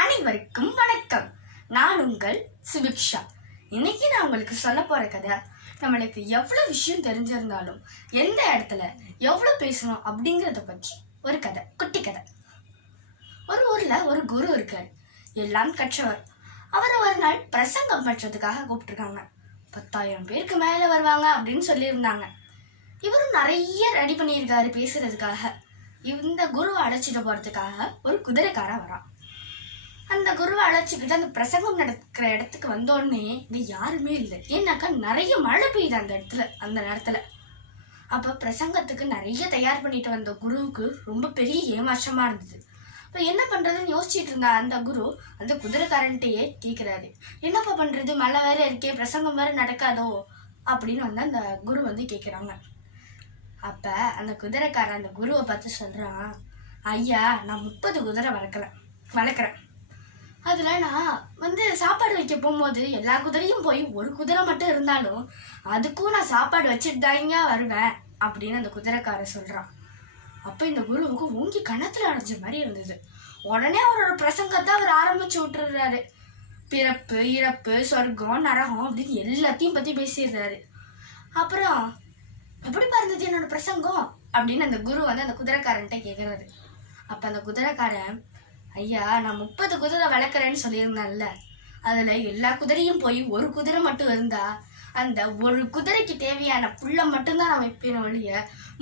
அனைவருக்கும் வணக்கம் நான் உங்கள் சுபிக்ஷா இன்னைக்கு நான் உங்களுக்கு சொல்ல போற கதை நம்மளுக்கு எவ்வளோ விஷயம் தெரிஞ்சிருந்தாலும் எந்த இடத்துல எவ்வளோ பேசணும் அப்படிங்கிறத பற்றி ஒரு கதை குட்டி கதை ஒரு ஊரில் ஒரு குரு இருக்கார் எல்லாம் கற்றவர் அவரை ஒரு நாள் பிரசங்கம் பண்றதுக்காக கூப்பிட்டுருக்காங்க பத்தாயிரம் பேருக்கு மேலே வருவாங்க அப்படின்னு சொல்லியிருந்தாங்க இவரும் நிறைய ரெடி பண்ணியிருக்காரு பேசுறதுக்காக இந்த குருவை அடைச்சிட்டு போகிறதுக்காக ஒரு குதிரைக்காரன் வரான் அந்த குருவை அழைச்சிக்கிட்டு அந்த பிரசங்கம் நடக்கிற இடத்துக்கு வந்தோடனே இங்கே யாருமே இல்லை ஏன்னாக்கா நிறைய மழை பெய்யுது அந்த இடத்துல அந்த நேரத்தில் அப்போ பிரசங்கத்துக்கு நிறைய தயார் பண்ணிட்டு வந்த குருவுக்கு ரொம்ப பெரிய ஏமாற்றமாக இருந்தது இப்போ என்ன பண்ணுறதுன்னு யோசிச்சுட்டு இருந்தா அந்த குரு அந்த குதிரைக்காரன்ட்டையே கேட்குறாரு என்னப்பா பண்ணுறது மழை வேற இருக்கே பிரசங்கம் வேற நடக்காதோ அப்படின்னு வந்து அந்த குரு வந்து கேட்குறாங்க அப்போ அந்த குதிரைக்காரன் அந்த குருவை பார்த்து சொல்கிறான் ஐயா நான் முப்பது குதிரை வளர்க்குறேன் வளர்க்குறேன் அதில் நான் வந்து சாப்பாடு வைக்க போகும்போது எல்லா குதிரையும் போய் ஒரு குதிரை மட்டும் இருந்தாலும் அதுக்கும் நான் சாப்பாடு வச்சுட்டு தாங்க வருவேன் அப்படின்னு அந்த குதிரைக்கார சொல்கிறான் அப்போ இந்த குருவுக்கு ஓங்கி கணத்தில் அடைஞ்ச மாதிரி இருந்தது உடனே அவரோட பிரசங்கத்தை அவர் ஆரம்பிச்சு விட்டுறாரு பிறப்பு இறப்பு சொர்க்கம் நரகம் அப்படின்னு எல்லாத்தையும் பற்றி பேசிடுறாரு அப்புறம் எப்படி பாருந்தது என்னோட பிரசங்கம் அப்படின்னு அந்த குரு வந்து அந்த குதிரைக்காரன்ட்ட கேட்குறாரு அப்போ அந்த குதிரைக்காரன் ஐயா நான் முப்பது குதிரை வளர்க்குறேன்னு சொல்லியிருந்தேன்ல அதில் எல்லா குதிரையும் போய் ஒரு குதிரை மட்டும் இருந்தா அந்த ஒரு குதிரைக்கு தேவையான புள்ள மட்டும்தான் நான் வைப்பேன் ஒழிய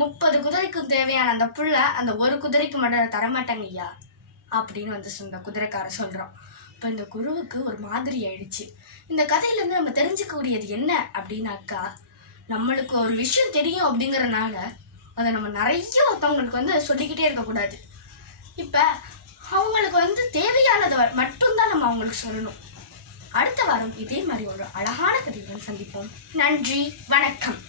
முப்பது குதிரைக்கும் தேவையான அந்த புள்ள அந்த ஒரு குதிரைக்கு மட்டும் மாட்டேங்க ஐயா அப்படின்னு வந்து சொன்ன குதிரைக்கார சொல்கிறோம் இப்போ இந்த குருவுக்கு ஒரு மாதிரி ஆயிடுச்சு இந்த கதையிலேருந்து நம்ம தெரிஞ்சுக்கக்கூடியது என்ன அப்படின்னாக்கா நம்மளுக்கு ஒரு விஷயம் தெரியும் அப்படிங்கிறனால அதை நம்ம நிறைய ஒருத்தவங்களுக்கு வந்து சொல்லிக்கிட்டே இருக்கக்கூடாது இப்போ அவங்களுக்கு வந்து தேவையானதை மட்டும்தான் நம்ம அவங்களுக்கு சொல்லணும் அடுத்த வாரம் இதே மாதிரி ஒரு அழகான கதையுடன் சந்திப்போம் நன்றி வணக்கம்